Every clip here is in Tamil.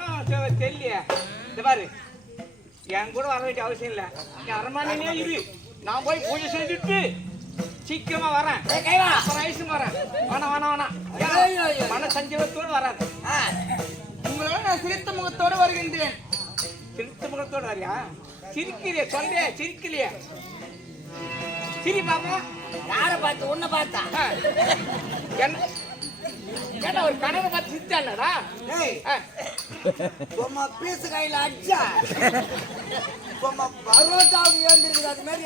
தெ- தெரியலையே. இந்த பாரு. என் கூட வர வேண்டிய அவசியம் இல்ல. நீ அரண்மனையிலே இரு. நான் போய் பூஜை செஞ்சுட்டு சீக்கிரமா வரேன். அப்புறம் ஐஸும் வரேன். வேணாம் வேணாம் வேணாம். மன சஞ்சீவத்தோடு வராது. உங்களோட நான் சிரித்த முகத்தோடு வருகின்றேன். திருத்த முகத்தோடு வரியா? சிரிக்கிறிய சொல்றே சிரிக்கலையே. சிரி பாப்பா யார பார்த்து? உன்னை பார்த்தா. என்ன என்ன ஒரு கனவை பார்த்து சிரிச்சானடா ஏய் பொம்மா பீசு கையில அடிச்சா பொம்மா பரோட்டாவுக்கு ஏந்திருக்கு அது மாதிரி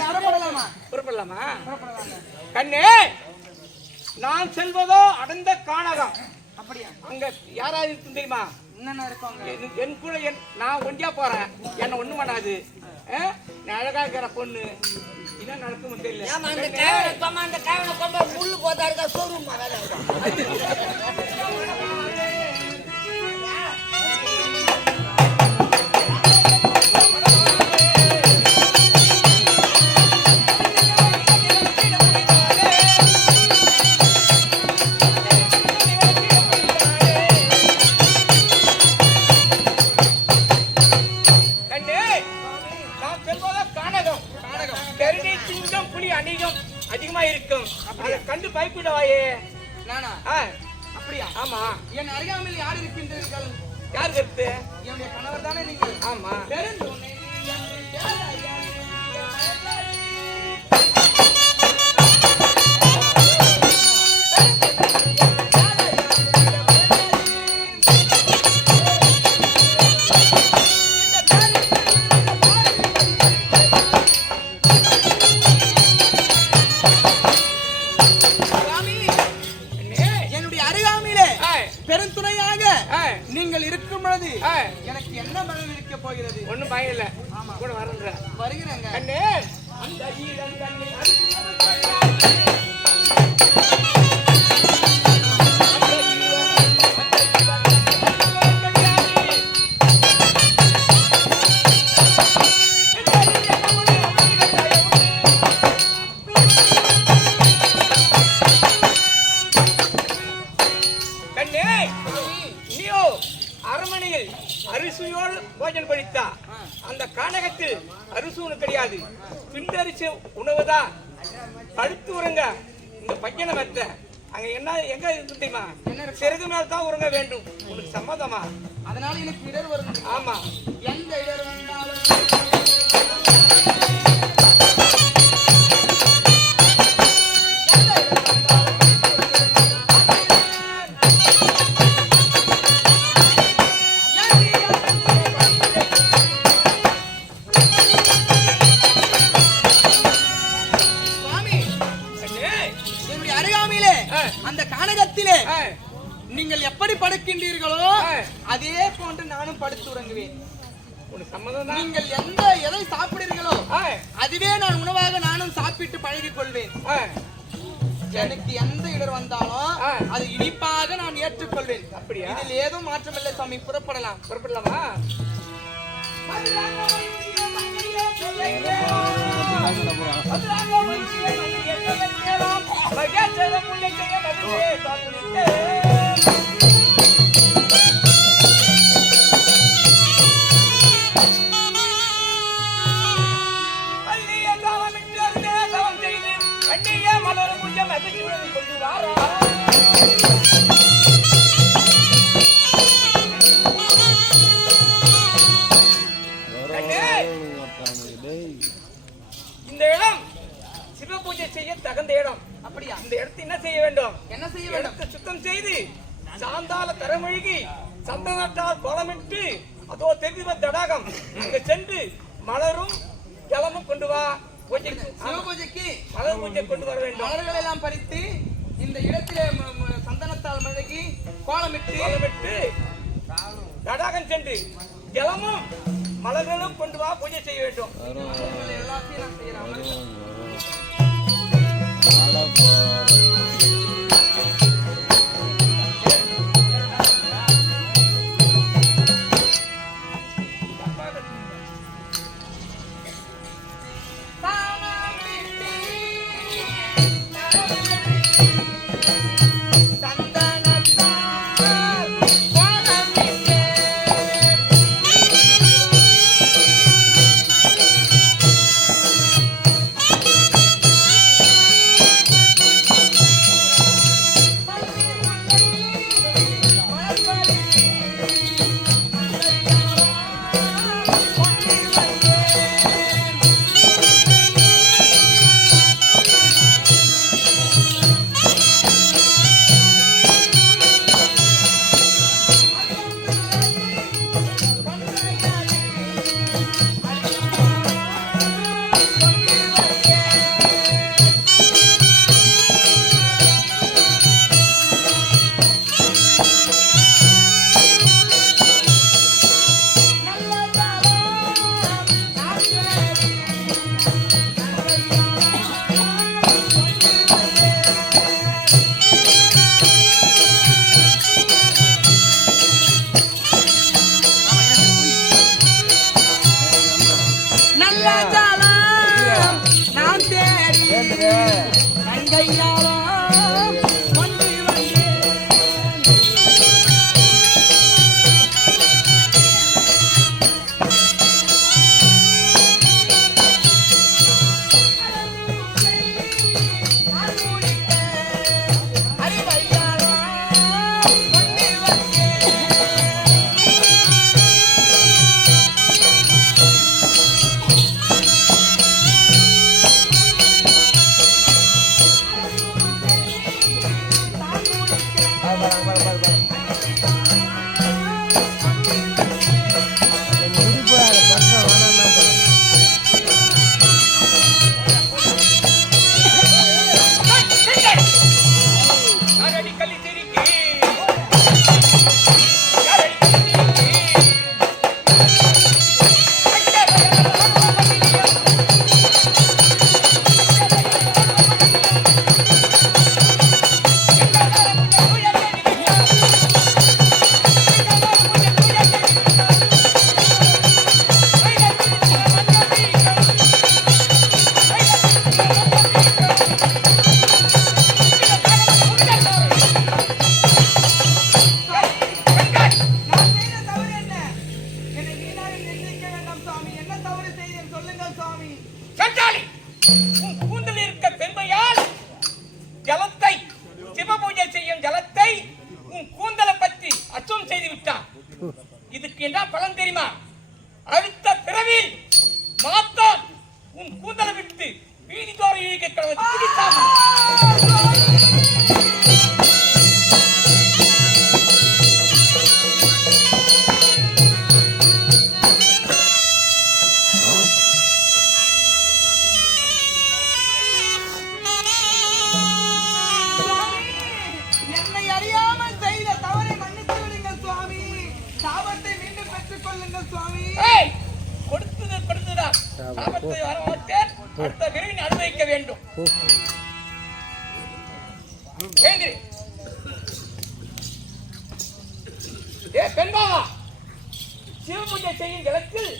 அறப்படலாமா? புறப்படலாமா? கண்ணே நான் செல்வதோ அடர்ந்த காணகம். அப்படியா? அங்க யாராவது இருக்கும் தெரியுமா? என்னென்ன இருக்கோங்க என்- கூட என் நான் ஒண்டியா போறேன். என்ன ஒண்ணும் பண்ணாது? நான் அழகா இருக்கிற பொண்ணு. என்ன நடக்கும் தெரியல ஏமா அந்த கேவல அந்த கேவல கொம்ப முள்ளு போதா இருக்கா? ஷோரூம் வேலை அணிகம் அதிகமா இருக்கும் அதை கண்டு பயப்படவாயே. நானா? அப்படியா? ஆமா. என் அருகாமையில் யார் இருக்கின்றீர்கள்? யார் கருத்து? என்னுடைய கணவர் தானே நீங்கள்? ஆமா. பெருந்துணை கூட வரன்ற வருகிறேங்க. எங்க இருக்கு தெரியுமா? சிறகு மேல் தான் உறங்க வேண்டும். உனக்கு சம்மதமா? அதனால எனக்கு இடர் வரும் ஆமா. எந்த இடர் வந்தாலும் அது இனிப்பாக நான் ஏற்றுக்கொள்வேன். அப்படியா? இதில் ஏதும் மாற்றமில்லை சாமி புறப்படலாம். புறப்படலாமா? கொண்டு இந்த இடம் சிவ பூஜை செய்ய தகுந்த இடம். அப்படியா? இந்த இடத்தை என்ன செய்ய வேண்டும்? என்ன செய்ய வேண்டும்? சுத்தம் செய்து சாந்தால தரமொழுகி சந்தனத்தால் கோலமிட்டு அதோ தெரிந்த தடாகம் அங்க சென்று மலரும் ஜலமும் கொண்டு வா. பூஜைக்கு சிவ பூஜைக்கு மலர் பூஜை கொண்டு வர வேண்டும். மலர்கள் எல்லாம் பறித்து இந்த இடத்திலே சந்தனத்தால் மழகி கோலமிட்டு கோலமிட்டு. தடாகம் சென்று ஜலமும் மலர்களும் கொண்டு வா பூஜை செய்ய வேண்டும். எல்லாத்தையும் நான் செய்யறேன் 어, சுவாமி. ஏய், கொடுத்தது கொடுத்ததுதான் சாபத்தை அடுத்த விரைவில் அனுபவிக்க வேண்டும். ஏ பெண்பாவா சிவபூஜை செய்யும் ஜலத்தில்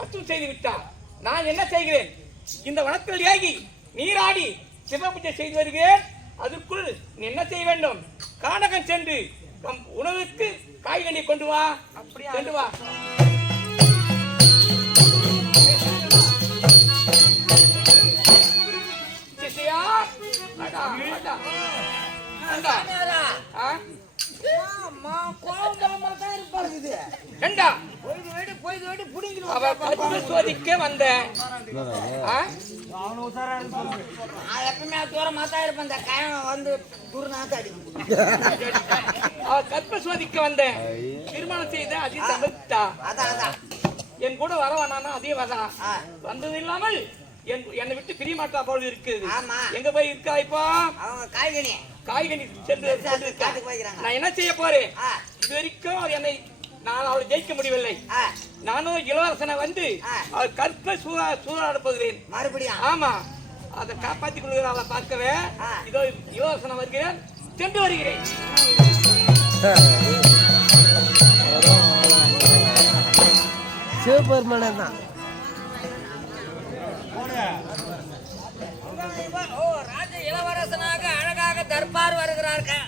அச்சும் செய்து விட்டார். நான் என்ன செய்கிறேன்? இந்த வனத்தில் ஏகி நீராடி சிவபூஜை செய்து வருகிறேன். அதற்குள் நீ என்ன செய்ய வேண்டும்? கானகம் சென்று நம் உணவுக்கு காய்கனி கொண்டு வா. அப்படியா? கொண்டு வா. சோதிக்க வந்தேன். நான் எப்பவுமே தூரமா தான் இருப்பேன். இந்த கயவன் வந்து குருநாத்த அடிக்கும். கற்ப சோதிக்க வந்தேன். திருமணம் செய்த அதி தவிர்த்தா அதான் அதான். என் கூட வர வேணானா அதே வரா. வந்தது இல்லாமல் என் என்னை விட்டு பிரிய மாட்டா போல இருக்குது. ஆமா. எங்க போய் இருக்கா இப்போ? காய்கனி. காய்கனி சென்று. நான் என்ன செய்ய போறேன். இது வரைக்கும் என்னை நான் அவளை ஜெயிக்க முடியவில்லை. நானும் இளவரசனை வந்து கற்ப சூழா சூழாட போகிறேன் மறுபடியும் ஆமா. அதை காப்பாத்தி கொடுக்கிற அவளை பார்க்கவே. ஆ. இதோ யோசனை வருகிறேன். சென்று வருகிறேன். சிவபெருமானே தான். ஓ ராஜ இளவரசனாக அழகாக தர்பார் வருகிறார்கள்.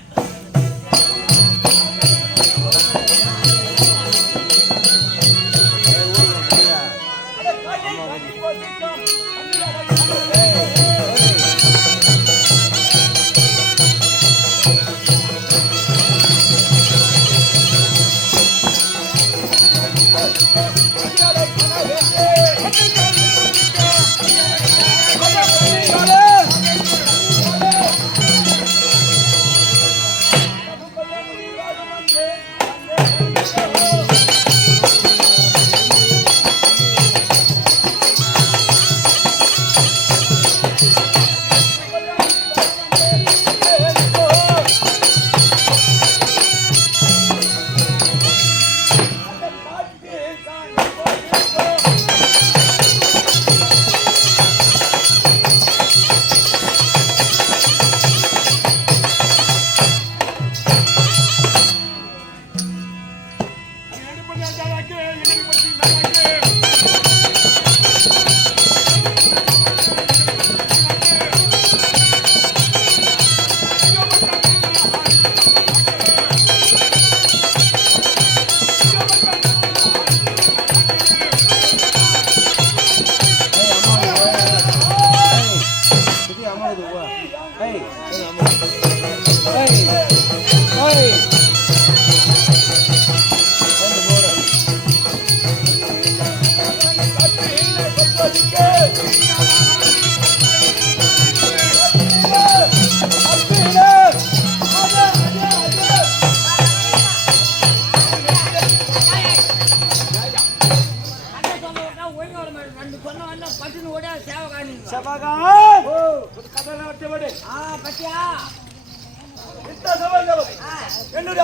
ஆ, என்னுடைய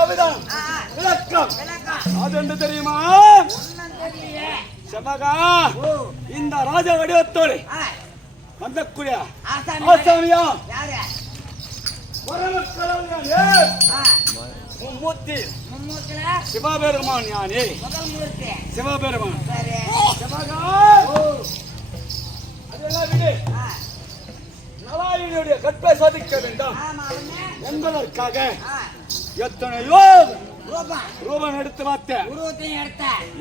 ஆ. விளக்கம். அது என்ன தெரியுமா? ஓ, இந்த ராஜ வடிவத்தோடு வந்தக்கூடிய ஆசாமி ஆசாமியா? மும்மூர்த்தி. சிவபெருமான் ஞானி. சிவபெருமான். சரி. விடு நலாயினுடைய கற்பை சாதிக்க வேண்டாம். என்பதற்காக எத்தனையோ ரூபம். எடுத்து பார்த்தேன்.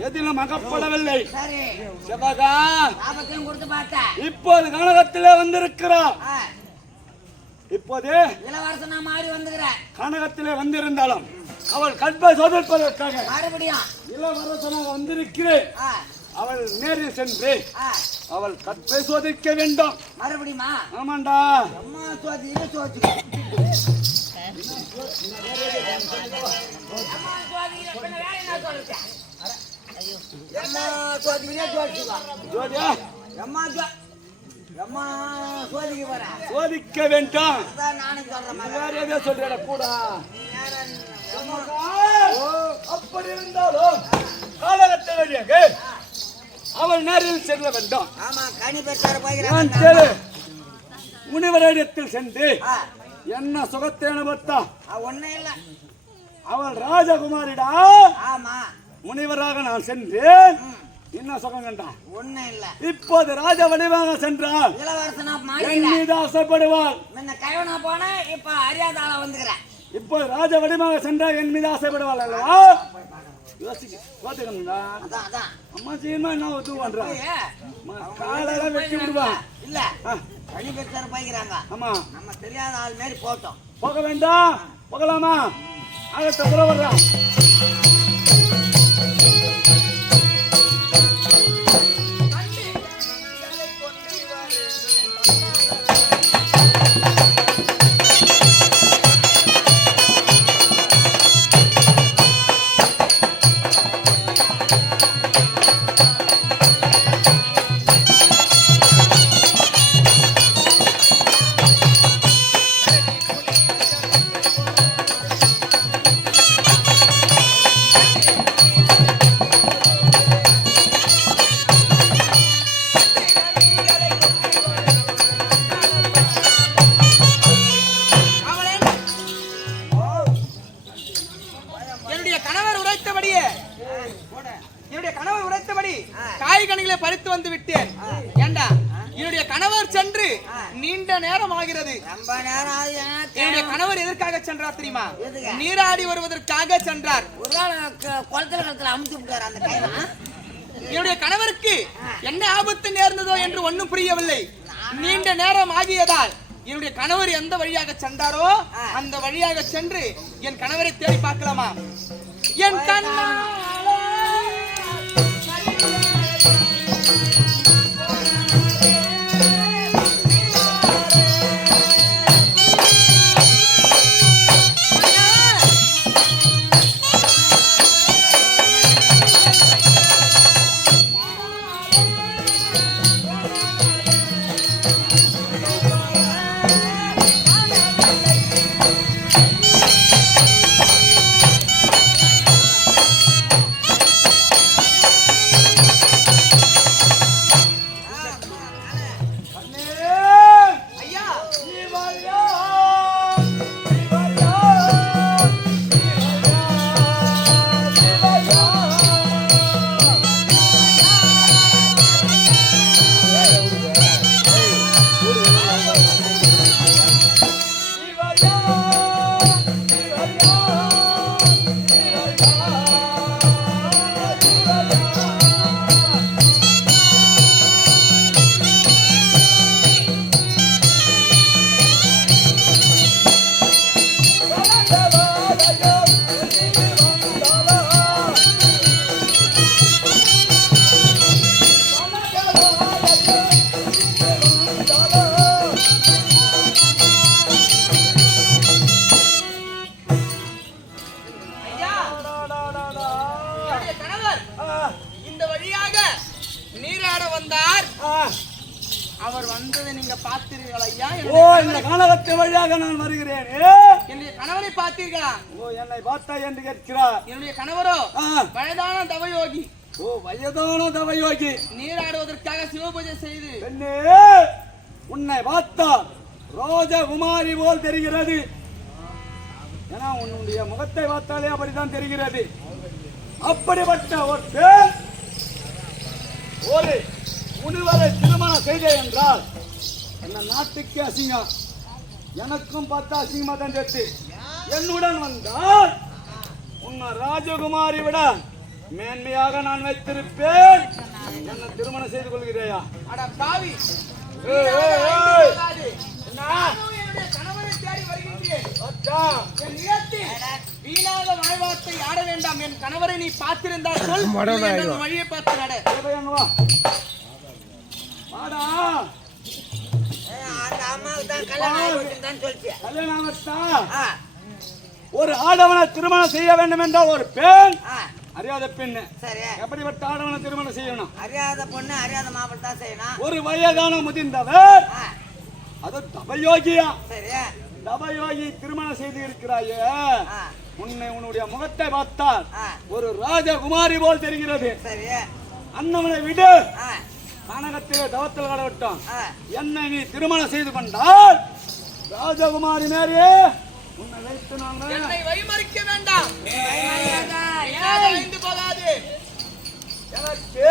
எதிலும் அகப்படவில்லை. சிவகா. இப்போது கனகத்திலே வந்திருக்கிறார் இப்போது இளவரசனா மாறி வந்துக்கிற. கனகத்திலே வந்திருந்தாலும் அவள் கற்பை சோதிப்பதற்காக மறுபடியும் இளவரசனாக வந்திருக்கிறேன் அவள் நேரில் சென்று அவள் கற்பை சோதிக்க வேண்டும். மறுபடியுமா? ஆமாண்டா. அம்மா சோதி சோதி. சோதிக்க வேண்டாம். வேற சொல்றா கூட. அப்படி இருந்தாலும் காலகட்ட வழியாக அவள் நேரில் செல்ல வேண்டும். ஆமா கனி பெற்றார நான் போய்கிறான் செல்லு முனிவரிடத்தில் சென்று என்ன சுகத்தை அனுபவத்தா ஒண்ணும் இல்ல. அவள் ராஜகுமாரிடா? ஆமா. முனிவராக நான் சென்று என்ன சுகம் கண்டான் ஒண்ணும் இல்ல. இப்போது ராஜ வடிவாக சென்றால் இளவரசனா ஆசைப்படுவாள். முன்ன கைவனா போன இப்ப அறியாத ஆளா வந்துக்கிற. இப்போது ராஜ வடிவாக சென்றால் என் மீது ஆசைப்படுவாள் அல்லவா? யோசிக்க அதான் அம்மா சீமா என்ன இது பண்றான் காலையில வெட்டி விடுவான் இல்ல? ஆ, கனி பெற்றார போய்க்கிறாங்க. ஆமா. நம்ம தெரியாத ஆள் மாதிரி போட்டோம். போக வேண்டாம். போகலாமா? ஆகத்த வர்றான் சென்றாரோ அந்த வழியாக சென்று என் கணவரை தேடி பார்க்கலாமா? என் கண்ணா! அவர் வந்ததை நீங்க பார்த்தீர்கள் ஐயா ஓ இந்த கணவத்தை வழியாக நான் வருகிறேன். என்னுடைய கணவனை பார்த்தீர்களா? ஓ என்னை பார்த்தா என்று கேட்கிறார். என்னுடைய கணவரோ வயதான தவயோகி. ஓ வயதான தவயோகி. நீராடுவதற்காக சிவபூஜை செய்து. பெண்ணே உன்னை பார்த்தால் ரோஜகுமாரி போல் தெரிகிறது. ஏன்னா உன்னுடைய முகத்தை பார்த்தாலே அப்படித்தான் தெரிகிறது. அப்படிப்பட்ட ஒரு பெண் ஒரு முனிவரை திருமணம் செய்த என்றால் இந்த நாட்டுக்கு அசிங்கம். எனக்கும் பார்த்தா அசிங்கமா தான் சேர்த்து என்னுடன் வந்தால் உன்னை ராஜகுமாரி விட மேன்மையாக நான் வைத்திருப்பேன். என்ன திருமணம் செய்து கொள்கிறேயா? அட பாவி ஏய், ஏய், ஏய். என்ன? நானும் என்னுடைய கணவரை தேடி வருகின்றேன். அக்கா, என் நிலத்தில் வீணாக வாழ்வார்த்தை ஆட வேண்டாம். என் கணவரை நீ பார்த்திருந்தால் சொல். வழியை பார்த்து நட. வாடா. ஒரு ஆடவனை திருமணம் செய்ய வேண்டும் என்றால் ஒரு பெண் அறியாத பெண்ணு. சரி. எப்படிப்பட்ட ஆடவனை திருமணம் செய்யணும்? அறியாத பொண்ணு அறியாத மாப்பிள்ளை தான் செய்யணும். ஒரு வயதான முதிர்ந்தவர். அது தபயோகியா சரி. தபயோகி திருமணம் செய்து இருக்கிறாயே. உன்னை உன்னுடைய முகத்தை பார்த்தால் ஒரு ராஜகுமாரி போல் தெரிகிறது. சரி. அண்ணவனை விடு. கனகத்திலே தவத்தில் கடவிட்டோம். என்னை நீ திருமணம் செய்து கொண்டால் ராஜகுமாரி நான் என்னை வழிமறிக்க வேண்டாம். போகாது. எனக்கு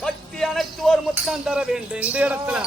கட்டி அணைத்து ஒரு முத்தம் தர வேண்டும் இந்த இடத்துல.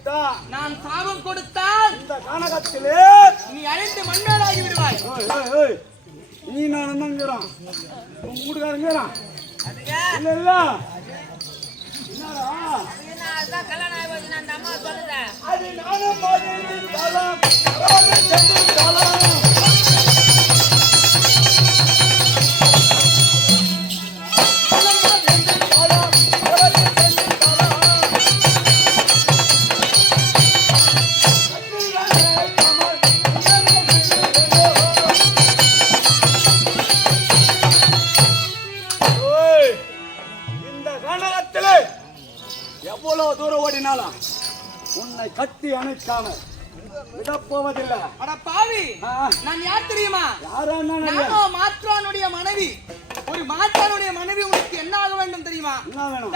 சரிதான் நான் சாபம் கொடுத்தால் இந்த கனகத்திலே நீ அழிந்து மண்ணாளாகி விடுவாய். நீ நான் என்னங்கிறான் உன் வீட்டுக்காரங்கிறான் இல்ல இல்ல என்னடா? என்ன கனகத்திலே எவ்வளவு தூரம் ஓடினாலும் உன்னை கட்டி அணைக்காம விடப்போவதில்லை. அட பாவி! நான் யார் தெரியுமா? யாரா இருந்தாலும் நானோ மாற்றானுடைய மனைவி. ஒரு மாற்றானுடைய மனைவி உனக்கு என்ன ஆக வேண்டும் தெரியுமா? என்ன வேணும்?